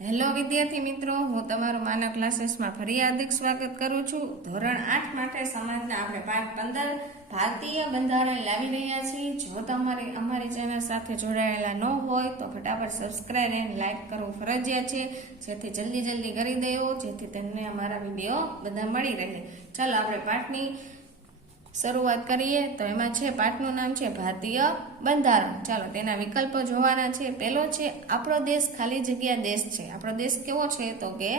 Hello વિદ્યાર્થી મિત્રો, હું તમારું માનવ ક્લાસીસમાં ફરી હાર્દિક સ્વાગત કરું છું. ધોરણ 8 માટે સમાજના આપણે પાઠ 15 ભારતીય બંધારણ લાવી રહ્યા છીએ. જો તમારે અમારી ચેનલ સાથે જોડાયેલા ન હોય તો ફટાફટ સબસ્ક્રાઇબ અને લાઈક કરવું ફરજિયાત છે, જેથી જલ્દી કરી દેવો, જેથી તમને અમારા વિડીયો બધા મળી રહે. ચાલો આપણે પાઠની શરૂઆત કરીએ. તો એમાં છે, પાઠનું નામ છે ભારતીય બંધારણ. ચાલો તેના વિકલ્પો જોવાના છે. પહેલો છે આપણો દેશ ખાલી જગ્યા દેશ છે. આપણો દેશ કેવો છે? તો કે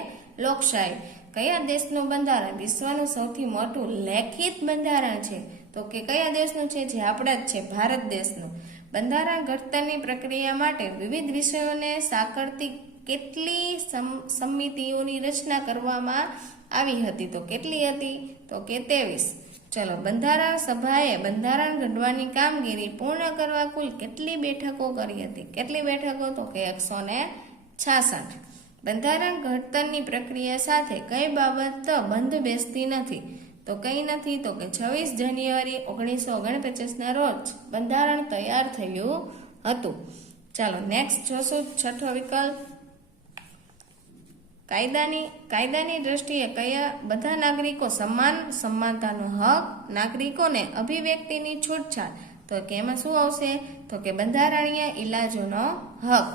લોકશાહી. કયા દેશનું બંધારણ વિશ્વનું સૌથી મોટું લેખિત બંધારણ છે? તો કે કયા દેશનું છે? જે આપણા જ છે, ભારત દેશનું. બંધારણ ઘડતરની પ્રક્રિયા માટે વિવિધ વિષયોને સાંકળતી કેટલી સમિતિઓની રચના કરવામાં આવી હતી? તો કેટલી હતી? તો કે 23. ચલો, બંધારણ સભાએ બંધારણ ઘડવાની કામગીરી પૂર્ણ કરવા કુલ કેટલી બેઠકો કરી હતી? કેટલી બેઠકો? તો કે 166. બંધારણ ઘડતરની પ્રક્રિયા સાથે કઈ બાબત બંધ બેસતી નથી? તો કઈ નથી? તો કે 26 જાન્યુઆરી 1949ના રોજ બંધારણ તૈયાર થયું હતું. ચાલો નેક્સ્ટ જોશું છઠ્ઠો વિકલ્પ. કાયદાની દ્રષ્ટિએ કયા બધા નાગરિકો સમાનતાનો હક? નાગરિકોને અભિવ્યક્તિની છૂટછાટ. તો કે એમાં શું આવશે? તો કે બંધારણીય ઇલાજોનો હક.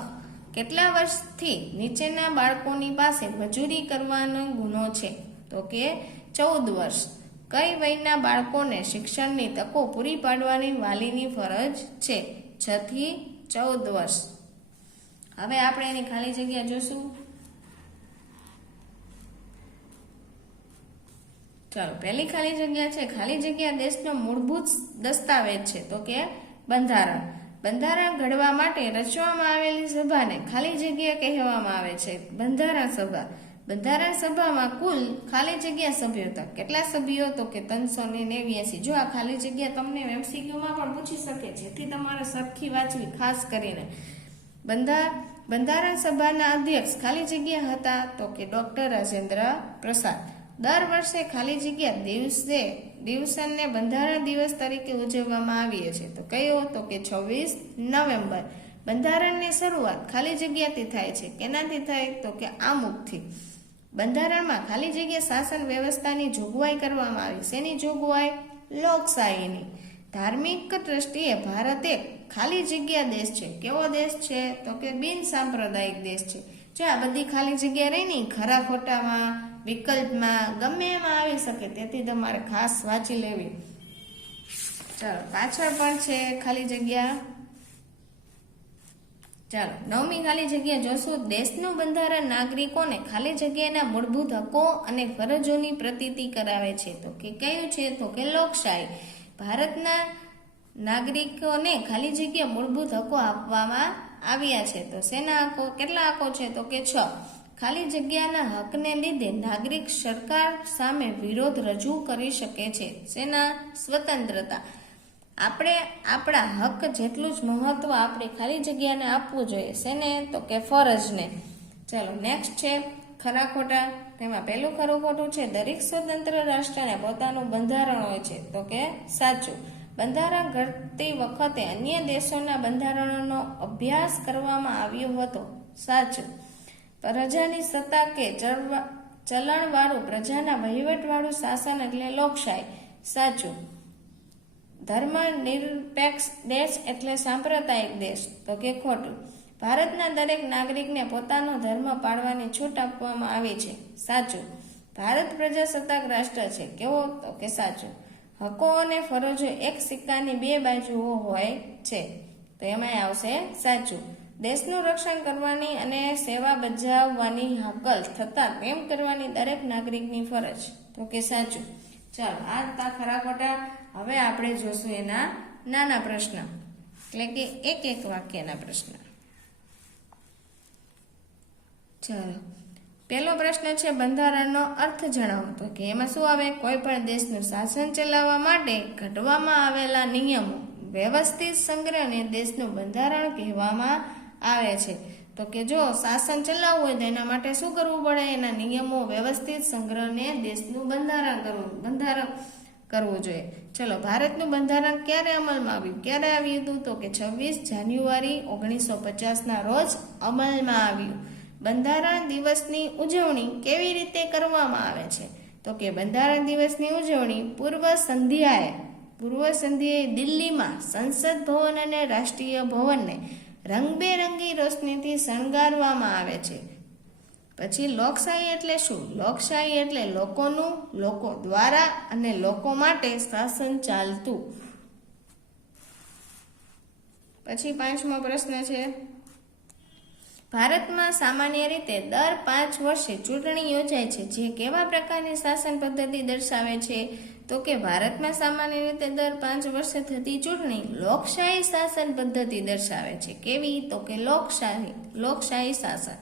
કેટલા વર્ષથી નીચેના બાળકોની પાસે મજૂરી કરવાનો ગુનો છે? તો કે 14 વર્ષ. કઈ વયના બાળકોને શિક્ષણની તકો પૂરી પાડવાની વાલીની ફરજ છે? 6 થી 14 વર્ષ. હવે આપણે એની ખાલી જગ્યા જોશું. ચાલો, પહેલી ખાલી જગ્યા છે, ખાલી જગ્યા દેશનો મૂળભૂત દસ્તાવેજ છે. તો કે બંધારણ. બંધારણ ઘડવા માટે રચવામાં આવેલી સભાને ખાલી જગ્યા કહેવામાં આવે છે. બંધારણ સભા. બંધારણ સભામાં કુલ ખાલી જગ્યા સભ્યો હતા. કેટલા સભ્યો? તો કે 389. જો આ ખાલી જગ્યા તમને MCQમાં પણ પૂછી શકે, જેથી તમારે સરખી વાંચવી ખાસ કરીને. બંધારણ સભાના અધ્યક્ષ ખાલી જગ્યા હતા? તો કે ડોક્ટર રાજેન્દ્ર પ્રસાદ. દર વર્ષે ખાલી જગ્યા દિવસને બંધારણ દિવસ તરીકે ઉજવવામાં આવે છે. તો કયો? તો કે 26 નવેમ્બર. બંધારણની શરૂઆત ખાલી જગ્યાથી થાય છે. કેનાથી થાય? તો કે આમુખથી. બંધારણમાં ખાલી જગ્યા શાસન વ્યવસ્થાની જોગવાઈ કરવામાં આવી. શેની જોગવાઈ? લોકશાહીની. ધાર્મિક દ્રષ્ટિએ ભારત એક ખાલી જગ્યા દેશ છે. કેવો દેશ છે? તો કે બિન સાંપ્રદાયિક દેશ છે. જો આ બધી ખાલી જગ્યા રહી ને, ખરા ખોટામાં, વિકલ્પમાં, ગમે એમાં આવી શકે, તેથી તમારે ખાસ વાંચી લેવી. ચાલો, પાછળ પણ છે ખાલી જગ્યા. ચાલો, 9મી ખાલી જગ્યા જોશું. દેશનું બંધારણ નાગરિકોને ખાલી જગ્યાના મૂળભૂત હકો અને ફરજોની પ્રતીતિ કરાવે છે. તો કે કયું છે? તો કે લોકશાહી. ભારતના નાગરિકોને ખાલી જગ્યા મૂળભૂત હકો આપવામાં આવ્યા છે. તો શેના હકો? કેટલા હકો છે? તો કે 6. ખાલી જગ્યાના હકને લીધે નાગરિક સરકાર સામે વિરોધ રજૂ કરી શકે છે. શેના? સ્વતંત્રતા. આપણે આપણા હક જેટલું જ મહત્વ આપણે ખાલી જગ્યાને આપવું જોઈએ. શેને? તો કે ફરજને. ચાલો નેક્સ્ટ છે ખરા ખોટા. તેમાં પહેલું ખરું ખોટું છે, દરેક સ્વતંત્ર રાષ્ટ્રને પોતાનું બંધારણ હોય છે. તો કે સાચું. બંધારણ ઘડતી વખતે અન્ય દેશોના બંધારણોનો અભ્યાસ કરવામાં આવ્યો હતો. સાચું. પ્રજાની સત્તા કે ચલણવાળું, પ્રજાના વહીવટવાળું શાસન એટલે લોકશાહી. સાચું. ધર્મ નિરપેક્ષ દેશ એટલે સાંપ્રદાયિક દેશ. તો કે ખોટું. ભારતના દરેક નાગરિકને પોતાનો ધર્મ પાળવાની છૂટ આપવામાં આવી છે. સાચું. ભારત પ્રજાસત્તાક રાષ્ટ્ર છે. કેવો? તો કે સાચું. હકો અને ફરજો એક સિક્કાની 2 બાજુઓ હોય છે. તો એમાં આવશે સાચું. દેશનું રક્ષણ કરવાની અને સેવા બજાવવાની હાકલ થતા તેમ કરવાની દરેક નાગરિકની ફરજ. તો કે સાચું. ચાલો, આ હતા ખરા ખોટા. હવે આપણે જોશું એના નાના પ્રશ્ન, એટલે કે એક વાક્યના પ્રશ્ન. ચાલો, પહેલો પ્રશ્ન છે બંધારણનો અર્થ જણાવો. તો કે એમાં શું આવે? કોઈ પણ દેશનું શાસન ચલાવવા માટે ઘડવામાં આવેલા નિયમો, વ્યવસ્થિત સંગ્રહને દેશનું બંધારણ કહેવામાં આવે છે. તો કે જો શાસન ચલાવવું હોય તો એના માટે શું કરવું પડે? એના નિયમો, વ્યવસ્થિત સંગ્રહને દેશનું બંધારણ કરવું જોઈએ. ચલો, ભારતનું બંધારણ ક્યારે અમલમાં આવ્યું? ક્યારે આવ્યું હતું? તો કે 26 જાન્યુઆરી 1950ના રોજ અમલમાં આવ્યું. બંધારણ દિવસની ઉજવણી કેવી રીતે કરવામાં આવે છે? તો કે બંધારણ દિવસની ઉજવણી પૂર્વ સંધ્યાએ દિલ્હીમાં સંસદ ભવન અને રાષ્ટ્રીય ભવનને રંગબેરંગી રોશનીથી શણગારવામાં આવે છે. પછી લોકશાહી એટલે શું? લોકશાહી એટલે લોકોનું, લોકો દ્વારા અને લોકો માટે શાસન ચાલતું. પછી 5મો પ્રશ્ન છે, ભારતમાં સામાન્ય રીતે દર 5 વર્ષે ચૂંટણી યોજાય છે, જે કેવા પ્રકારની શાસન પદ્ધતિ દર્શાવે છે? તો કે ભારતમાં સામાન્ય રીતે દર 5 વર્ષે થતી ચૂંટણી લોકશાહી શાસન પદ્ધતિ દર્શાવે છે. કેવી? તો કે લોકશાહી શાસન.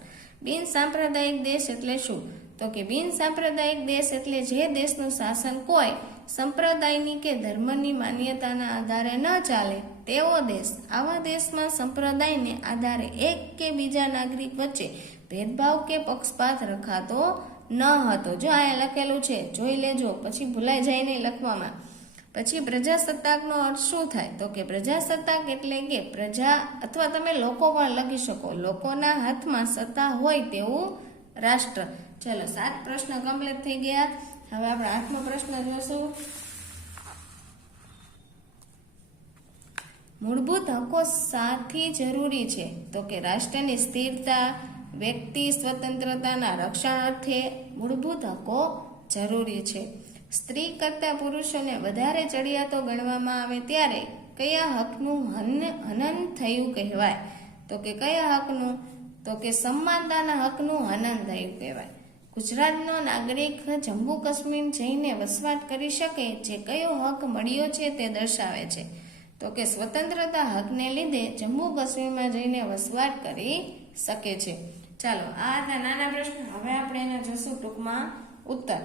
બિન સાંપ્રદાયિક દેશ એટલે શું? તો કે બિન સાંપ્રદાયિક દેશ એટલે જે દેશનું શાસન કોઈ સંપ્રદાયની કે ધર્મની માન્યતાના આધારે ન ચાલે તેવો દેશ. આવા દેશમાં સંપ્રદાયને આધારે એક કે બીજા નાગરિક વચ્ચે ભેદભાવ કે પક્ષપાત રખાતો ન હતો. જો આ લખેલું છે, જોઈ લેજો, પછી ભૂલાઈ જાય નહીં લખવામાં. પછી પ્રજાસત્તાકનો અર્થ શું થાય? તો કે પ્રજાસત્તાક એટલે કે પ્રજા અથવા તમે લોકો પણ લખી શકો, લોકોના હાથમાં સત્તા હોય તેવું રાષ્ટ્ર. ચલો 7 પ્રશ્ન કમ્પ્લીટ થઈ ગયા. હવે આપણે 8મો પ્રશ્ન જોશું. મૂળભૂત હકો શાથી જરૂરી છે? તો કે રાષ્ટ્રની સ્થિરતા, વ્યક્તિ સ્વતંત્રતાના રક્ષણ અર્થે મૂળભૂત હકો જરૂરી છે. સ્ત્રી કરતાં પુરુષોને વધારે ચડિયાતો ગણવામાં આવે ત્યારે કયા હકનું હનન થયું કહેવાય? તો કે કયા હકનું? તો કે સમાનતાના હકનું હનન થયું કહેવાય. ગુજરાતનો નાગરિક જમ્મુ કાશ્મીર જઈને વસવાટ કરી શકે જે કયો હક મળ્યો છે તે દર્શાવે છે? તો કે સ્વતંત્રતા હકને લીધે જમ્મુ કાશ્મીરમાં જઈને વસવાટ કરી શકે છે. ચાલો, આ હતા નાના પ્રશ્ન. હવે આપણે એને જોશું ટૂંકમાં ઉત્તર.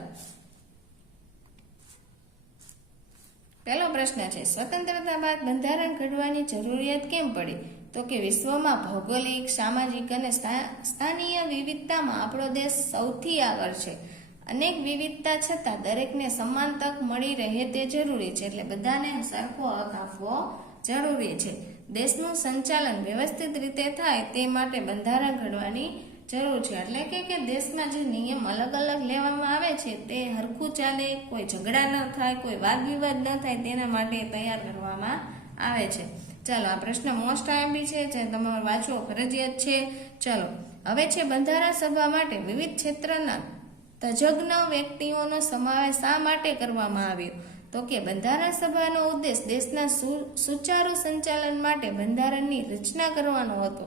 પહેલો પ્રશ્ન છે, સ્વતંત્રતા બાદ બંધારણ ઘડવાની જરૂરિયાત કેમ પડી? તો કે વિશ્વમાં ભૌગોલિક, સામાજિક અને સ્થાનીય વિવિધતામાં આપણો દેશ સૌથી આગળ છે. અનેક વિવિધતા છતાં દરેકને સમાન તક મળી રહે તે જરૂરી છે. એટલે બધાને સરખો હક આપવો જરૂરી છે. દેશનું સંચાલન વ્યવસ્થિત રીતે થાય તે માટે બંધારણ ઘડવાની જરૂર છે. એટલે કે દેશમાં જે નિયમ અલગ અલગ લેવામાં આવે છે તે હરખું ચાલે, કોઈ ઝઘડા ન થાય, કોઈ વાદ વિવાદ ન થાય, તેના માટે તૈયાર કરવામાં આવે છે. ચાલો, આ પ્રશ્ન મોસ્ટ આઈએમપી છે, જે તમારે વાંચવો ફરજિયાત છે. ચાલો, હવે છે બંધારણ સભા માટે વિવિધ ક્ષેત્રના તજજ્ઞ વ્યક્તિઓનો સમાવેશ શા માટે કરવામાં આવ્યો? તો કે બંધારણ સભાનો ઉદ્દેશ દેશના સુચારુ સંચાલન માટે બંધારણની રચના કરવાનો હતો.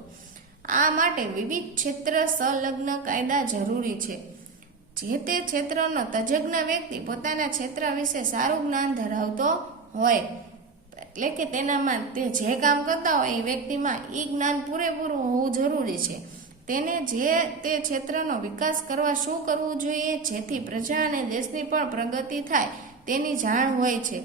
આ માટે વિવિધ ક્ષેત્ર સંલગ્ન કાયદા જરૂરી છે. જે તે ક્ષેત્રનો તજજ્ઞ વ્યક્તિ પોતાના ક્ષેત્ર વિશે સારું જ્ઞાન ધરાવતો હોય, એટલે કે તેનામાં તે જે કામ કરતા હોય એ વ્યક્તિમાં એ જ્ઞાન પૂરેપૂરું હોવું જરૂરી છે. તેને જે તે ક્ષેત્રનો વિકાસ કરવા શું કરવું જોઈએ જેથી પ્રજા અને દેશની પણ પ્રગતિ થાય તેની જાણ હોય છે.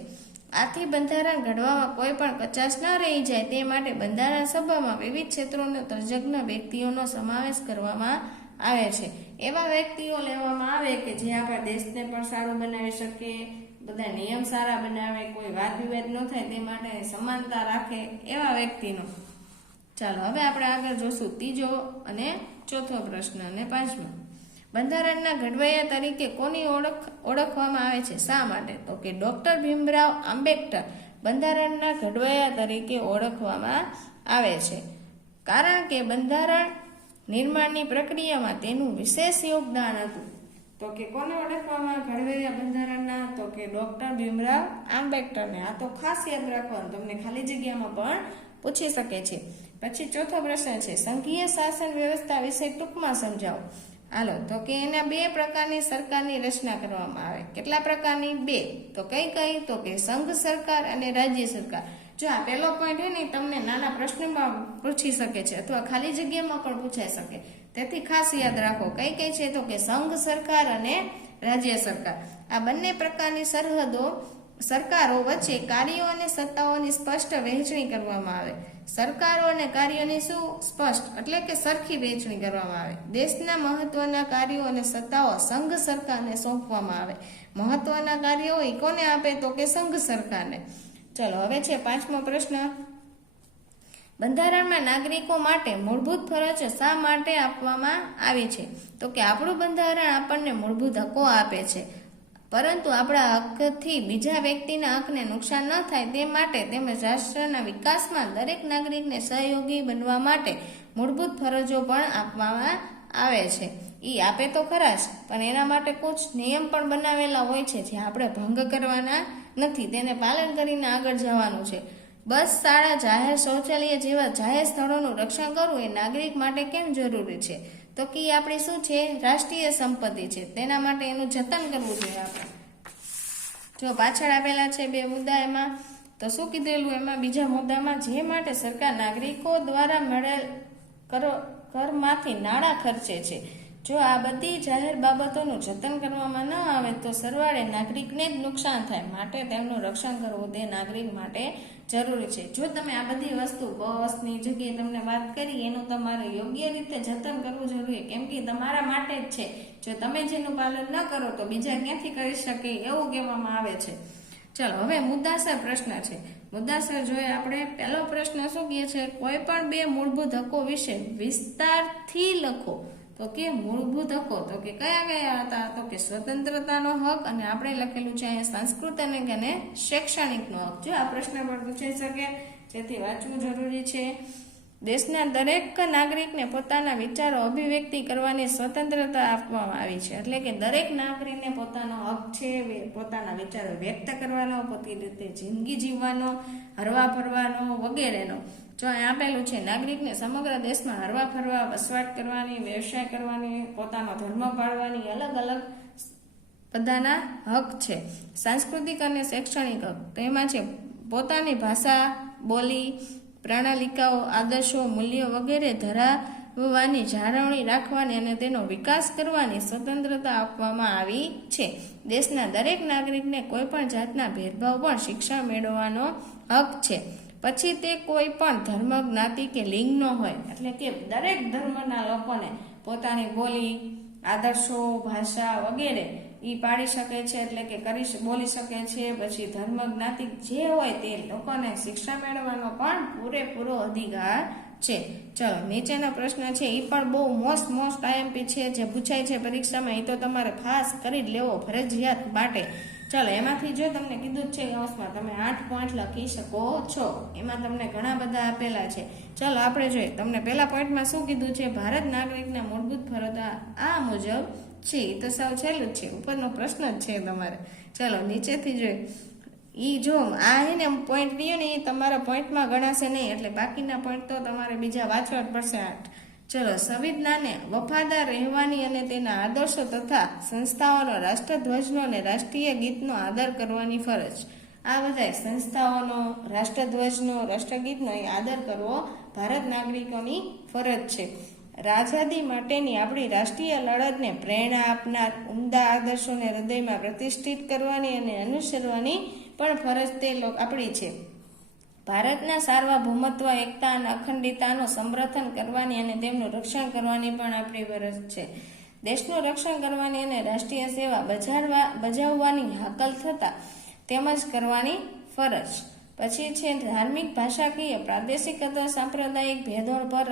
આથી બંધારણ ઘડવામાં કોઈ પણ કચાશ ન રહી જાય તે માટે બંધારણ સભામાં વિવિધ ક્ષેત્રોના તજજ્ઞ વ્યક્તિઓનો સમાવેશ કરવામાં આવે છે. એવા વ્યક્તિઓ લેવામાં આવે કે જે આપણા દેશને પણ સારું બનાવી શકે, બધા નિયમ સારા બનાવે, કોઈ વાદ વિવાદ ન થાય તે માટે સમાનતા રાખે, એવા વ્યક્તિનો. ચાલો, હવે આપણે આગળ જોશું ત્રીજો અને ચોથો પ્રશ્ન અને 5મો. બંધારણના ઘડવૈયા તરીકે કોની ઓળખવામાં આવે છે? શા માટે? તો કે ડોક્ટર ભીમરાવ આંબેડકર બંધારણના ઘડવૈયા તરીકે ઓળખવામાં આવે છે. કારણ કે બંધારણ નિર્માણની પ્રક્રિયામાં તેનું વિશેષ યોગદાન હતું. તો કે કોને ઓળખવામાં ઘડવૈયા બંધારણના? તો કે ડોક્ટર ભીમરાવ આંબેડકરને. આ તો ખાસ યાદ રાખવાનું, તમને ખાલી જગ્યામાં પણ પૂછી શકે છે. પછી ચોથો પ્રશ્ન છે, સંઘીય શાસન વ્યવસ્થા વિશે ટૂંકમાં સમજાવો. હાલો, તો કે એના 2 પ્રકારની સરકારની રચના કરવામાં આવે. કેટલા પ્રકારની? 2. તો કઈ? તો કે સંઘ સરકાર અને રાજ્ય સરકાર. જો આ પહેલો પોઈન્ટ હોય ને તમને નાના પ્રશ્નમાં પૂછી શકે છે અથવા ખાલી જગ્યામાં પણ પૂછાઈ શકે, તેથી ખાસ યાદ રાખો. કઈ છે? તો કે સંઘ સરકાર અને રાજ્ય સરકાર. આ બંને પ્રકારની સરકારો વચ્ચે કાર્યો અને સત્તાઓની સ્પષ્ટ વહેંચણી કરવામાં આવે. સરકારો અને કાર્યોની શું? સ્પષ્ટ એટલે કે સરખી વહેંચણી કરવામાં આવે. દેશના મહત્વના કાર્યો અને સત્તાઓ સંઘ સરકારને સોંપવામાં આવે. મહત્વના કાર્યો એ કોને આપે? તો કે સંઘ સરકારને. ચલો, હવે છે 5મો પ્રશ્ન. બંધારણમાં નાગરિકો માટે મૂળભૂત ફરજો શા માટે આપવામાં આવી છે? તો કે આપણું બંધારણ આપણને મૂળભૂત હકો આપે છે, પરંતુ આપણા હકથી બીજા વ્યક્તિના હકને નુકસાન ન થાય તે માટે તેમજ રાષ્ટ્રના વિકાસમાં દરેક નાગરિકને સહયોગી બનવા માટે મૂળભૂત ફરજો પણ આપવામાં આવે છે. એ આપે તો ખરા જ, પણ એના માટે કુછ નિયમ પણ બનાવેલા હોય છે જે આપણે ભંગ કરવાના નથી, તેને પાલન કરીને આગળ જવાનું છે. બસ, શાળા, જાહેર શૌચાલય જેવા જાહેર સ્થળોનું રક્ષણ કરવું એ નાગરિક માટે કેમ જરૂરી છે? તો કે આપણી શું છે? રાષ્ટ્રીય સંપત્તિ છે, તેના માટે એનું જતન કરવું જોઈએ આપણે. જો પાછળ આપેલા છે બે મુદ્દા, એમાં તો શું કીધેલું? એમાં બીજા મુદ્દામાં જે માટે સરકાર નાગરિકો દ્વારા મળેલ કરમાંથી નાણાં ખર્ચે છે, જો આ બધી જાહેર બાબતોનું જતન કરવામાં ન આવે તો સરવાળે નાગરિકને જ નુકસાન થાય, માટે તેમનું રક્ષણ કરવું તે નાગરિક માટે જરૂરી છે. જો તમે આ બધી વસ્તુ બસની જગ્યાએ તમને વાત કરી એનું તમારે યોગ્ય રીતે જતન કરવું જરૂરી, કેમ કે તમારા માટે જ છે. જો તમે જેનું પાલન ન કરો તો બીજા ક્યાંથી કરી શકે એવું કહેવામાં આવે છે. ચલો, હવે મુદ્દાસર પ્રશ્ન છે. મુદ્દાસર જોઈએ આપણે. પહેલો પ્રશ્ન શું કહે છે? કોઈ પણ બે મૂળભૂત હકો વિશે વિસ્તારથી લખો. તો કે મૂળભૂત હકો તો કે કયા કયા હતા? તો કે સ્વતંત્રતાનો હક, અને આપણે લખેલું છે અહીંયા સાંસ્કૃતિક અને શૈક્ષણિકનો હક. જો આ પ્રશ્ન પણ પૂછાઈ શકે, જેથી વાંચવું જરૂરી છે. દેશના દરેક નાગરિકને પોતાના વિચારો અભિવ્યક્તિ કરવાની સ્વતંત્રતા આપવામાં આવી છે, એટલે કે દરેક નાગરિકને પોતાનો હક છે પોતાના વિચારો વ્યક્ત કરવાનો, પોતાની રીતે જિંદગી જીવવાનો, હરવા ફરવાનો વગેરેનો. જો અહીં આપેલું છે નાગરિકને સમગ્ર દેશમાં હરવા ફરવા, વસવાટ કરવાની, વ્યવસાય કરવાની, પોતાનો ધર્મ પાળવાની અલગ અલગ બધાના હક છે. સાંસ્કૃતિક અને શૈક્ષણિક હક તો એમાં છે પોતાની ભાષા, બોલી, પ્રણાલિકાઓ, આદર્શો, મૂલ્યો વગેરે ધરાવવાની, જાળવણી રાખવાની અને તેનો વિકાસ કરવાની સ્વતંત્રતા આપવામાં આવી છે. દેશના દરેક નાગરિકને કોઈ પણ જાતના ભેદભાવ પણ શિક્ષણ મેળવવાનો હક છે. પછી તે કોઈ પણ ધર્મ, જ્ઞાતિ કે લિંગનો હોય, એટલે કે દરેક ધર્મના લોકોને પોતાની બોલી, આદર્શો, ભાષા વગેરે એ પાડી શકે છે, એટલે કે બોલી શકે છે. પછી ધર્મ, જ્ઞાતિ જે હોય તે લોકોને શિક્ષા મેળવવાનો પણ પૂરેપૂરો અધિકાર છે. ચલો, નીચેનો પ્રશ્ન છે એ પણ બહુ મોસ્ટ આઈએમપી છે, જે પૂછાય છે પરીક્ષામાં, એ તો તમારે ખાસ કરી જ લેવો ફરજિયાત માટે. ચલો, એમાંથી જો તમને કીધું છે અંશમાં તમે 8 પોઈન્ટ લખી શકો છો. એમાં તમને ઘણા બધા આપેલા છે. ચલો આપણે જોઈએ. તમને પહેલા પોઈન્ટમાં શું કીધું છે? ભારત નાગરિકના મૂળભૂત ફરજો આ મુજબ છે. એ તો સાવ છેલ્લું જ છે, ઉપરનો પ્રશ્ન જ છે તમારે. ચલો, નીચેથી જોઈએ. ઈ જો આ હે ને પોઈન્ટ રહ્યો ને એ તમારા પોઈન્ટમાં ગણાશે નહીં, એટલે બાકીના પોઈન્ટ તો તમારે બીજા વાંચવા જ પડશે 8. ચલો, સંવિધાનને વફાદાર રહેવાની અને તેના આદર્શો તથા સંસ્થાઓનો, રાષ્ટ્રધ્વજનો અને રાષ્ટ્રીય ગીતનો આદર કરવાની ફરજ. આ બધા સંસ્થાઓનો, રાષ્ટ્રધ્વજનો, રાષ્ટ્રગીતનો એ આદર કરવો ભારત નાગરિકોની ફરજ છે. આઝાદી માટેની આપણી રાષ્ટ્રીય લડતને પ્રેરણા આપનાર ઉમદા આદર્શોને હૃદયમાં પ્રતિષ્ઠિત કરવાની અને અનુસરવાની પણ ફરજ તે આપણી છે. ભારતના સાર્વભૌમત્વ, એકતા અને અખંડિતતાનું સમર્થન કરવાની અને તેમનું રક્ષણ કરવાની પણ આપણી ફરજ છે. દેશનું રક્ષણ કરવાની અને રાષ્ટ્રીય સેવા બજાવવાની હાકલ થતા તેમજ કરવાની ફરજ. પછી છે ધાર્મિક, ભાષાકીય, પ્રાદેશિક અથવા સાંપ્રદાયિક ભેદો પર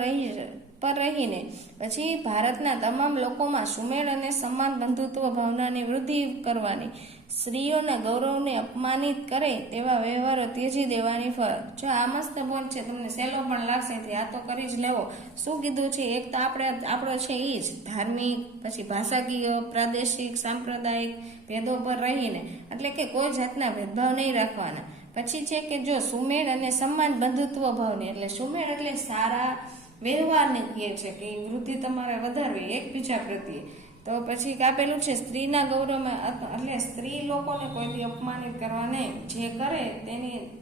રહીને પછી ભારતના તમામ લોકોમાં સુમેળ અને સમાન બંધુત્વ ભાવનાની વૃદ્ધિ કરવાની. સ્ત્રીઓના ગૌરવને અપમાનિત કરે તેવા વ્યવહારો ત્યજી દેવાની ફરજ. જો આ મસ્ત પોઈન્ટ છે, તમને સહેલો પણ લાગશે, આ તો કરી જ લેવો. શું કીધું છે? એક તો આપણો છે એ જ ધાર્મિક, પછી ભાષાકીય, પ્રાદેશિક, સાંપ્રદાયિક ભેદો પર રહીને, એટલે કે કોઈ જાતના ભેદભાવ નહીં રાખવાના. પછી છે કે જો સુમેળ અને સમાન બંધુત્વ ભાવની, એટલે સુમેળ એટલે સારા વ્યવહારને કહે છે કે વૃદ્ધિ તમારે વધારવી એકબીજા પ્રત્યે. તો પછી આપેલું છે સ્ત્રીના ગૌરવમાં, એટલે સ્ત્રી લોકોને કોઈથી અપમાનિત કરવા નહીં, જે કરે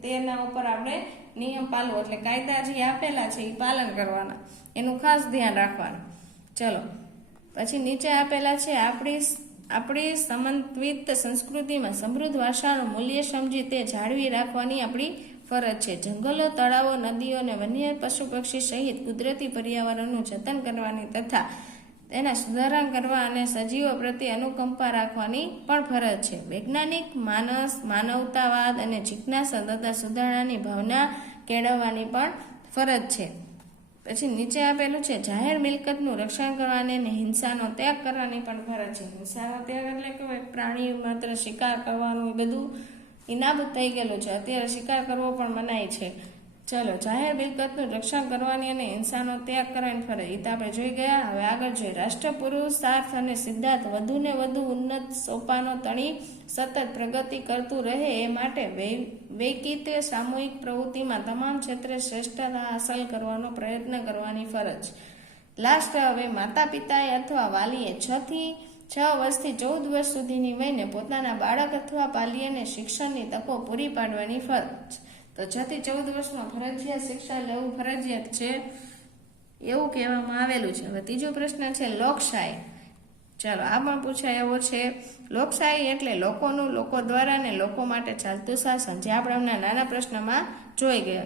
તેના ઉપર આપણે નિયમ પાલવો, એટલે કાયદા જે આપેલા છે એ પાલન કરવાના, એનું ખાસ ધ્યાન રાખવાનું. ચલો, પછી નીચે આપેલા છે આપણી સમન્વિત સંસ્કૃતિમાં સમૃદ્ધ વારસાનું મૂલ્ય સમજી તે જાળવી રાખવાની આપણી ફરજ છે. જંગલો, તળાવો, નદીઓ અને વન્ય પશુ પક્ષી સહિત કુદરતી પર્યાવરણનું જતન કરવાની તથા તેના સુધારણ કરવા અને સજીવો પ્રત્યે અનુકંપા રાખવાની પણ ફરજ છે. વૈજ્ઞાનિક માનવતાવાદ અને જિજ્ઞાસા તથા સુધારણાની ભાવના કેળવવાની પણ ફરજ છે. પછી નીચે આપેલું છે જાહેર મિલકતનું રક્ષણ કરવાની અને હિંસાનો ત્યાગ કરવાની પણ ફરજ છે. હિંસાનો ત્યાગ એટલે કે પ્રાણી માત્ર શિકાર કરવાનું એ બધું ઇનાબૂદ થઈ ગયેલું છે. અત્યારે શિકાર કરવો પણ મનાય છે. ચલો, જાહેર મિલકતનું રક્ષણ કરવાની અને હિંસાનો ત્યાગ કરવાની ફરજ એ તો આપણે જોઈ ગયા. હવે આગળ જોઈએ રાષ્ટ્ર પુરુષાર્થ અને સિદ્ધાર્થ વધુને વધુ ઉન્નત સોપાનો તણી સતત પ્રગતિ કરતું રહે એ માટે વૈકિત્ય સામૂહિક પ્રવૃત્તિમાં તમામ ક્ષેત્રે શ્રેષ્ઠતા હાંસલ કરવાનો પ્રયત્ન કરવાની ફરજ. લાસ્ટ હવે માતા પિતાએ અથવા વાલીએ 6 વર્ષથી 14 વર્ષ સુધીની વયને પોતાના બાળક અથવા પાલ્યને શિક્ષણની તકો પૂરી પાડવાની ફરજ. તો 6 થી 14 વર્ષમાં ફરજિયાત શિક્ષણ લેવું ફરજિયાત છે એવું કહેવામાં આવેલું છે. હવે ત્રીજો પ્રશ્ન છે લોકશાહી. ચાલો, આમાં પૂછાય એવો છે લોકશાહી એટલે લોકોનું, લોકો દ્વારા ને લોકો માટે ચાલતું શાસન, જે આપણે હમણાં નાના પ્રશ્નમાં જોઈ ગયા.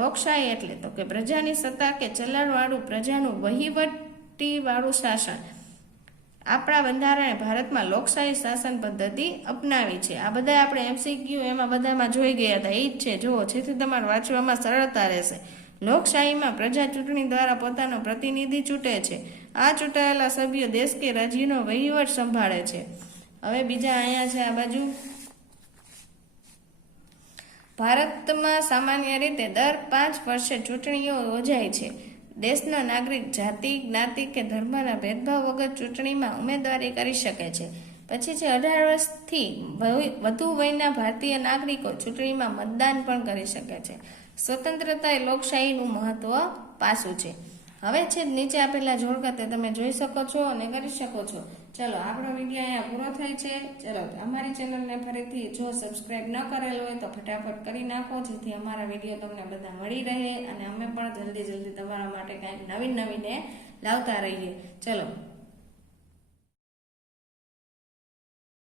લોકશાહી એટલે તો કે પ્રજાની સત્તા કે ચલણવાળું પ્રજાનું વહીવટી વાળું શાસન. આપણા બંધારણે ભારતમાં લોકશાહી શાસન પદ્ધતિ અપનાવી છે. આ બધા આપણે MCQ એમાં બધામાં જોઈ ગયા હતા. એ જ છે, જુઓ, જેથી તમારે વાંચવામાં સરળતા રહેશે. લોકશાહીમાં પ્રજા ચૂંટણી દ્વારા પોતાનો પ્રતિનિધિ ચૂંટે છે. આ ચૂંટાયેલા સભ્યો દેશ કે રાજ્યનો વહીવટ સંભાળે છે. હવે બીજા અહીંયા છે આ બાજુ. ભારતમાં સામાન્ય રીતે દર 5 વર્ષે ચૂંટણીઓ યોજાય છે. દેશનો નાગરિક જાતિ, જ્ઞાતિ કે ધર્મના ભેદભાવ વગર ચૂંટણીમાં ઉમેદવારી કરી શકે છે. પછી છે 18 વર્ષથી વધુ વયના ભારતીય નાગરિકો ચૂંટણીમાં મતદાન પણ કરી શકે છે. સ્વતંત્રતા એ લોકશાહીનું મહત્વ પાસું છે. હવે છે નીચે આપેલા જોડકા તે તમે જોઈ શકો છો અને કરી શકો છો. ચલો, આપણો વિડીયો અહીંયા પૂરો થાય છે. ચલો, અમારી ચેનલને ફરીથી જો સબસ્ક્રાઇબ ન કરેલ હોય તો ફટાફટ કરી નાખો, જેથી અમારા વિડીયો તમને બધા મળી રહે અને અમે પણ જલ્દી તમારા માટે કંઈક નવીન લાવતા રહીએ. ચલો.